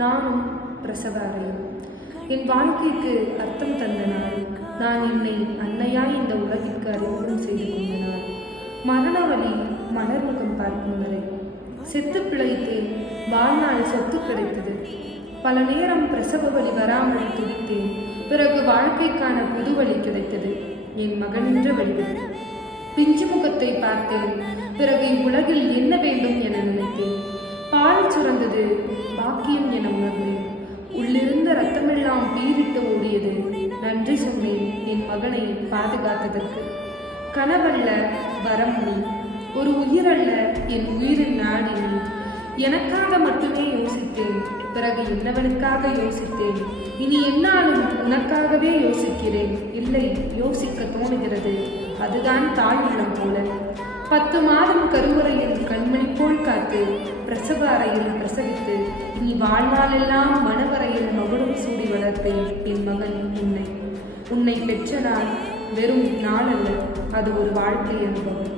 நானும் பிரசவ அறையும். என் வாழ்க்கைக்கு அர்த்தம் தந்த நாள், நான் என்னை அன்னையாய் இந்த உலகிற்கு அறிமுகம் செய்து கொண்ட நாள், மரண வழி மலர்முகம் பார்க்கும் வரை, செத்து பிழைத்தேன், வாழ்நாள் சொத்து கிடைத்தது. பல நேரம் பிரசவ வழி வராமல் துடித்தேன், பிறகு வாழ்க்கைக்கான புது வழி கிடைத்தது. என் மகனின்ற வழிவில் பிஞ்சு முகத்தை பார்த்தேன், பிறகு இவ்வுலகில் என்ன வேண்டும் என நினைத்தேன். பால் சுரந்தது, பாக்கியம் என உணர்ந்தேன். உள்ளிருந்த ரத்தமெல்லாம் பீரிட்டு ஓடியது. நன்றி சொன்னேன் என் மகனை பாதுகாத்ததற்கு. கனவல்ல வரம் நீ, ஒரு உயிரல்ல என் உயிரின் நாடி நீ. எனக்காக மட்டுமே யோசித்தேன், பிறகு என்னவனுக்காக யோசித்தேன். இனி என்னாலும் உனக்காகவே யோசிக்கிறேன். இல்லை, யோசிக்க தோணுகிறது. அதுதான் தாய் உள்ளம் போல. 10 மாதம் கருவறையில் கண்மணி போல் காத்து, பிரசவ அறையில் பிரசவித்து, நீ வாழ்நாளெல்லாம் மணவரையில் மகுடம் சூடி வளர்த்தேன் என் மகன் உன்னை. உன்னை பெற்ற நாள் வெறும் நாள் அல்ல, அது ஒரு வாழ்க்கை அனுபவம்.